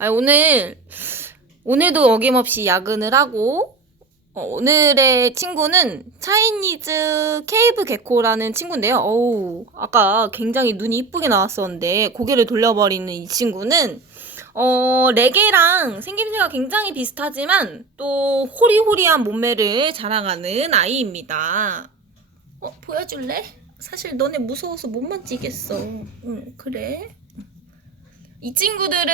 아, 오늘, 오늘도 어김없이 야근을 하고, 어, 오늘의 친구는 차이니즈 케이브 개코라는 친구인데요. 어우, 아까 굉장히 눈이 이쁘게 나왔었는데, 고개를 돌려버리는 이 친구는, 어, 레게랑 생김새가 굉장히 비슷하지만, 또 호리호리한 몸매를 자랑하는 아이입니다. 어, 보여줄래? 사실 너네 무서워서 못 만지겠어. 응, 그래. 이 친구들은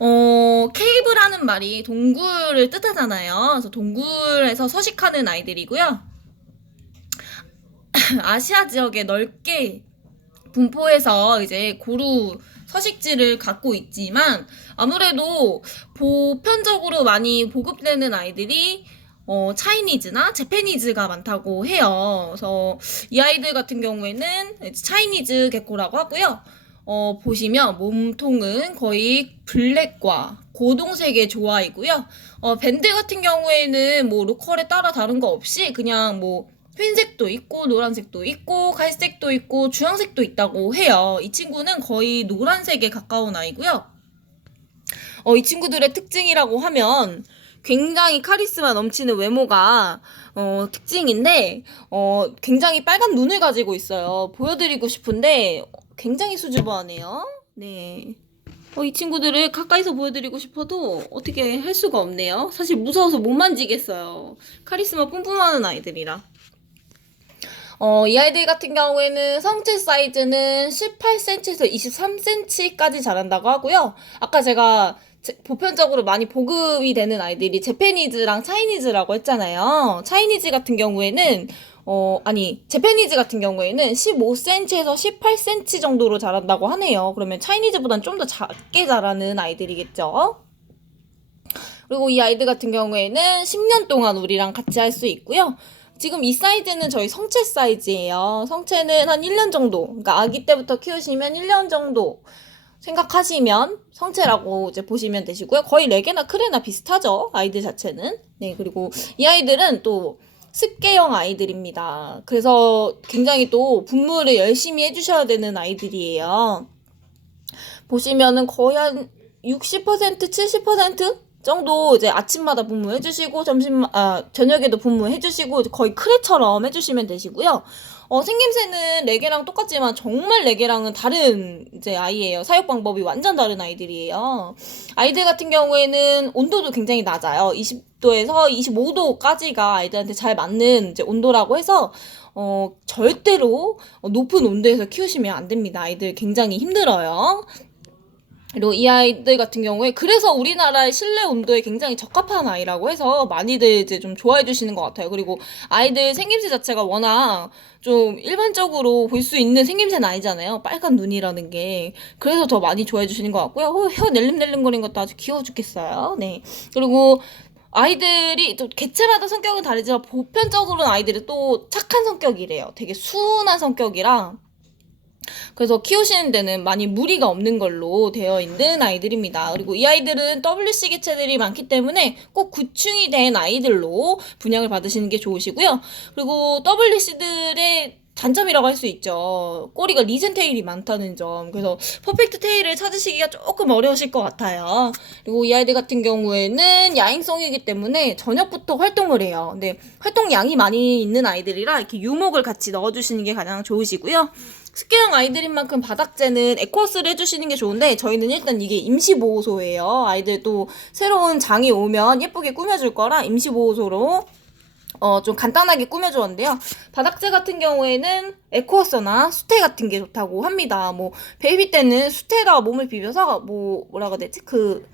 어 케이브라는 말이 동굴을 뜻하잖아요. 그래서 동굴에서 서식하는 아이들이고요. 아시아 지역에 넓게 분포해서 이제 고루 서식지를 갖고 있지만 아무래도 보편적으로 많이 보급되는 아이들이 어, 차이니즈나 재패니즈가 많다고 해요. 그래서 이 아이들 같은 경우에는 차이니즈 개코라고 하고요. 어, 보시면 몸통은 거의 블랙과 고동색의 조화이고요. 어, 밴드 같은 경우에는 뭐 로컬에 따라 다른 거 없이 그냥 뭐 흰색도 있고 노란색도 있고 갈색도 있고 주황색도 있다고 해요. 이 친구는 거의 노란색에 가까운 아이고요. 어, 이 친구들의 특징이라고 하면 굉장히 카리스마 넘치는 외모가 어, 특징인데 어, 굉장히 빨간 눈을 가지고 있어요. 보여드리고 싶은데 굉장히 수줍어하네요. 네. 어, 이 친구들을 가까이서 보여드리고 싶어도 어떻게 할 수가 없네요. 사실 무서워서 못 만지겠어요. 카리스마 뿜뿜하는 아이들이라. 어, 이 아이들 같은 경우에는 성체 사이즈는 18cm에서 23cm까지 자란다고 하고요. 아까 제가 제- 보편적으로 많이 보급이 되는 아이들이 재패니즈랑 차이니즈라고 했잖아요. 차이니즈 같은 경우에는 어, 아니, 재패니즈 같은 경우에는 15cm에서 18cm 정도로 자란다고 하네요. 그러면 차이니즈보다는 좀더 작게 자라는 아이들이겠죠? 그리고 이 아이들 같은 경우에는 10년 동안 우리랑 같이 할 수 있고요. 지금 이 사이즈는 저희 성체 사이즈예요. 성체는 한 1년 정도. 그러니까 아기 때부터 키우시면 1년 정도 생각하시면 성체라고 이제 보시면 되시고요. 거의 레게나 크레나 비슷하죠. 아이들 자체는. 네, 그리고 이 아이들은 또 습계형 아이들입니다. 그래서 굉장히 또 분무를 열심히 해주셔야 되는 아이들이에요. 보시면은 거의 한 60%, 70% 정도 이제 아침마다 분무해주시고 점심 아 저녁에도 분무해주시고 거의 크레처럼 해주시면 되시고요. 어 생김새는 레게랑 똑같지만 정말 레게랑은 다른 이제 아이예요. 사육 방법이 완전 다른 아이들이에요. 아이들 같은 경우에는 온도도 굉장히 낮아요. 20도에서 25도까지가 아이들한테 잘 맞는 이제 온도라고 해서 어 절대로 높은 온도에서 키우시면 안 됩니다. 아이들 굉장히 힘들어요. 이 아이들 같은 경우에 그래서 우리나라의 실내 온도에 굉장히 적합한 아이라고 해서 많이들 이제 좀 좋아해 주시는 것 같아요. 그리고 아이들 생김새 자체가 워낙 좀 일반적으로 볼 수 있는 생김새는 아니잖아요. 빨간 눈이라는 게. 그래서 더 많이 좋아해 주시는 것 같고요. 어, 혀 낼름낼름거리는 것도 아주 귀여워 죽겠어요. 네. 그리고 아이들이 또 개체마다 성격은 다르지만 보편적으로는 아이들이 또 착한 성격이래요. 되게 순한 성격이라 그래서 키우시는 데는 많이 무리가 없는 걸로 되어 있는 아이들입니다. 그리고 이 아이들은 WC 개체들이 많기 때문에 꼭 구충이 된 아이들로 분양을 받으시는 게 좋으시고요. 그리고 WC들의 단점이라고 할 수 있죠. 꼬리가 리젠 테일이 많다는 점. 그래서 퍼펙트 테일을 찾으시기가 조금 어려우실 것 같아요. 그리고 이 아이들 같은 경우에는 야행성이기 때문에 저녁부터 활동을 해요. 근데 활동량이 많이 있는 아이들이라 이렇게 유목을 같이 넣어주시는 게 가장 좋으시고요. 습계형 아이들인 만큼 바닥재는 에코스를 해주시는 게 좋은데 저희는 일단 이게 임시보호소예요. 아이들 또 새로운 장이 오면 예쁘게 꾸며줄 거라 임시보호소로 어, 좀 간단하게 꾸며주었는데요. 바닥재 같은 경우에는 에코어스나 수태 같은 게 좋다고 합니다. 뭐, 베이비 때는 수태에다가 몸을 비벼서, 뭐, 뭐라고 되지? 그,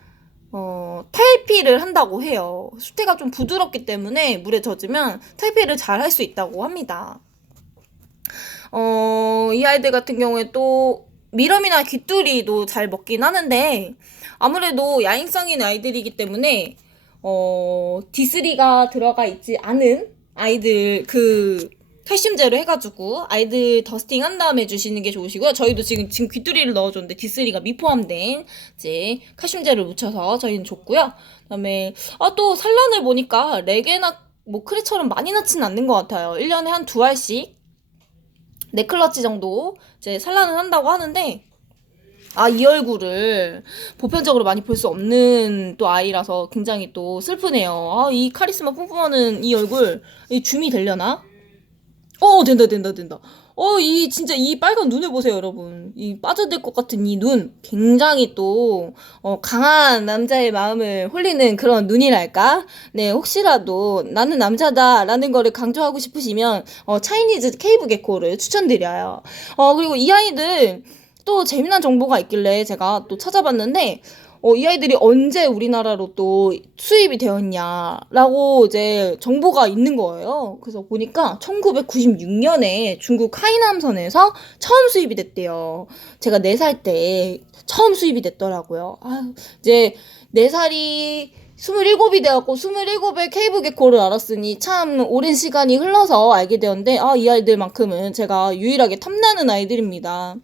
어, 탈피를 한다고 해요. 수태가 좀 부드럽기 때문에 물에 젖으면 탈피를 잘 할 수 있다고 합니다. 어, 이 아이들 같은 경우에 또 미럼이나 귀뚜리도 잘 먹긴 하는데 아무래도 야행성 있는 아이들이기 때문에 어, D3가 들어가 있지 않은 아이들 그 칼슘제로 해가지고 아이들 더스팅 한 다음에 주시는 게 좋으시고요. 저희도 지금 지금 귀뚜리를 넣어줬는데 D3가 미포함된 이제 칼슘제를 묻혀서 저희는 줬고요. 그다음에 아 또 산란을 보니까 레게나 뭐 크레처럼 많이 낳지는 않는 것 같아요. 1년에 한 두 알씩 네 클러치 정도 이제 산란을 한다고 하는데 아, 이 얼굴을 보편적으로 많이 볼 수 없는 또 아이라서 굉장히 또 슬프네요. 아, 이 카리스마 뿜뿜하는 이 얼굴, 이 줌이 되려나? 어, 된다, 된다, 된다. 어, 이, 진짜 이 빨간 눈을 보세요, 여러분. 이 빠져들 것 같은 이 눈. 굉장히 또, 어, 강한 남자의 마음을 홀리는 그런 눈이랄까? 네, 혹시라도 나는 남자다 라는 거를 강조하고 싶으시면, 어, 차이니즈 케이브 개코를 추천드려요. 어, 그리고 이 아이들, 또 재미난 정보가 있길래 제가 또 찾아봤는데, 어, 이 아이들이 언제 우리나라로 또 수입이 되었냐라고 이제 정보가 있는 거예요. 그래서 보니까 1996년에 중국 하이남선에서 처음 수입이 됐대요. 제가 4살 때 처음 수입이 됐더라고요. 아유, 이제 4살이 27이 되었고 27의 케이브 개코를 알았으니 참 오랜 시간이 흘러서 알게 되었는데 아, 이 아이들만큼은 제가 유일하게 탐나는 아이들입니다.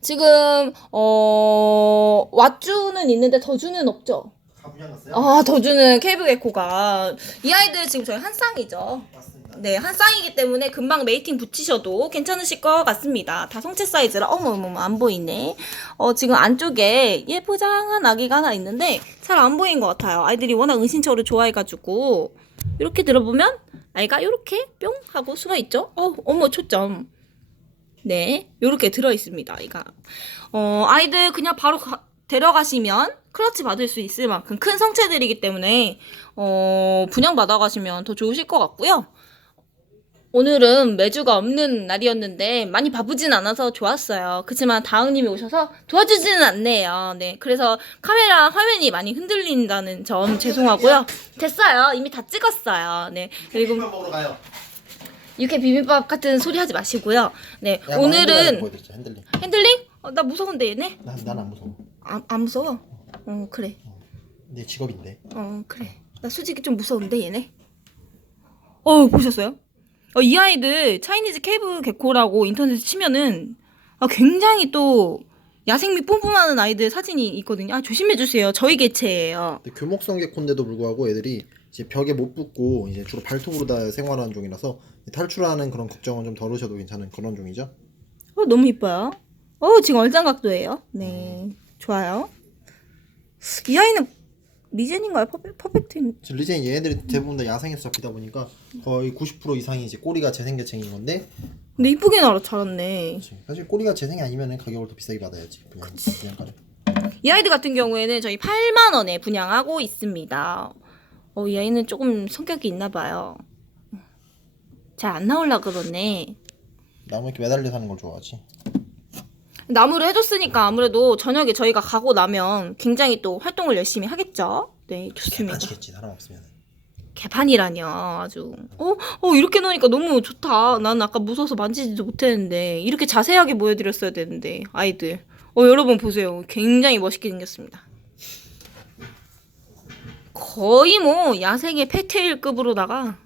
지금 어 왓주는 있는데 더주는 없죠. 다 분양 갔어요? 아 더주는 케이브 개코가 이 아이들 지금 저희 한 쌍이죠. 맞습니다. 네, 한 쌍이기 때문에 금방 메이팅 붙이셔도 괜찮으실 것 같습니다. 다 성체 사이즈라 어머 어머 어머, 안 보이네. 어 지금 안쪽에 예쁘장한 아기가 하나 있는데 잘 안 보인 것 같아요. 아이들이 워낙 은신처를 좋아해가지고 이렇게 들어보면 아이가 이렇게 뿅 하고 숨어 있죠. 어 어머 초점. 네, 요렇게 들어 있습니다. 아이가. 어 아이들 그냥 바로 가- 데려가시면 클러치 받을 수 있을 만큼 큰 성체들이기 때문에 어 분양 받아가시면 더 좋으실 것 같고요. 오늘은 매주가 없는 날이었는데 많이 바쁘진 않아서 좋았어요. 그렇지만 다은님이 오셔서 도와주지는 않네요. 네, 그래서 카메라 화면이 많이 흔들린다는 점 죄송하고요. 됐어요. 이미 다 찍었어요. 네, 그리고 비빔밥 먹으러 가요. 육회 비빔밥 같은 소리 하지 마시고요. 네, 야, 뭐 핸들링 오늘은 보여드렸죠, 핸들링. 핸들링? 어, 나 무서운데 얘네? 난난안 무서워. 안, 안 무서워? 어 그래. 내 직업인데. 어 그래 나 솔직히 좀 무서운데 얘네 어 보셨어요? 어, 이 아이들 차이니즈 케이브 개코라고 인터넷에 치면은 아, 굉장히 또 야생미 뿜뿜하는 아이들 사진이 있거든요 아 조심해주세요 저희 개체예요 근데 교목성 개콘데도 불구하고 애들이 이제 벽에 못 붙고 이제 주로 발톱으로 다 생활하는 종이라서 탈출하는 그런 걱정은 좀 덜으셔도 괜찮은 그런 종이죠. 어 너무 이뻐요 어 지금 얼짱각도예요 네 좋아요 이 아이는 리젠인가요? 퍼펙, 퍼펙트 지금 리젠 얘네들이 대부분 다 야생에서 잡히다 보니까 거의 90% 이상이 이제 꼬리가 재생개체인 건데 근데 이쁘게 나라 자랐네 그치. 사실 꼬리가 재생이 아니면 가격을 더 비싸게 받아야지. 그냥 분양가를. 이 아이들 같은 경우에는 저희 8만 원에 분양하고 있습니다. 어, 이 아이는 조금 성격이 있나 봐요. 잘 안 나올라 그러네. 나무 이렇게 매달려 사는 걸 좋아하지. 나무를 해줬으니까 아무래도 저녁에 저희가 가고 나면 굉장히 또 활동을 열심히 하겠죠? 네, 좋습니다. 개판치겠지 사람 없으면. 개판이라뇨, 아주. 어, 어, 이렇게 놓으니까 너무 좋다. 나는 아까 무서워서 만지지도 못했는데. 이렇게 자세하게 보여드렸어야 되는데, 아이들. 어, 여러분 보세요. 굉장히 멋있게 생겼습니다. 거의 뭐, 야생의 페테일급으로다가,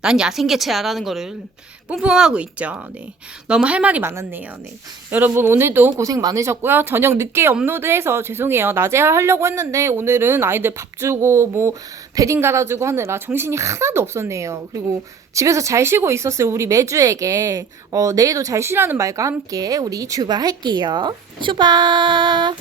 난 야생개체야라는 거를 뿜뿜하고 있죠. 네. 너무 할 말이 많았네요. 네. 여러분, 오늘도 고생 많으셨고요. 저녁 늦게 업로드해서 죄송해요. 낮에 하려고 했는데, 오늘은 아이들 밥 주고, 뭐, 베딩 갈아주고 하느라 정신이 하나도 없었네요. 그리고 집에서 잘 쉬고 있었을 우리 매주에게, 어, 내일도 잘 쉬라는 말과 함께 우리 출발할게요. 출발!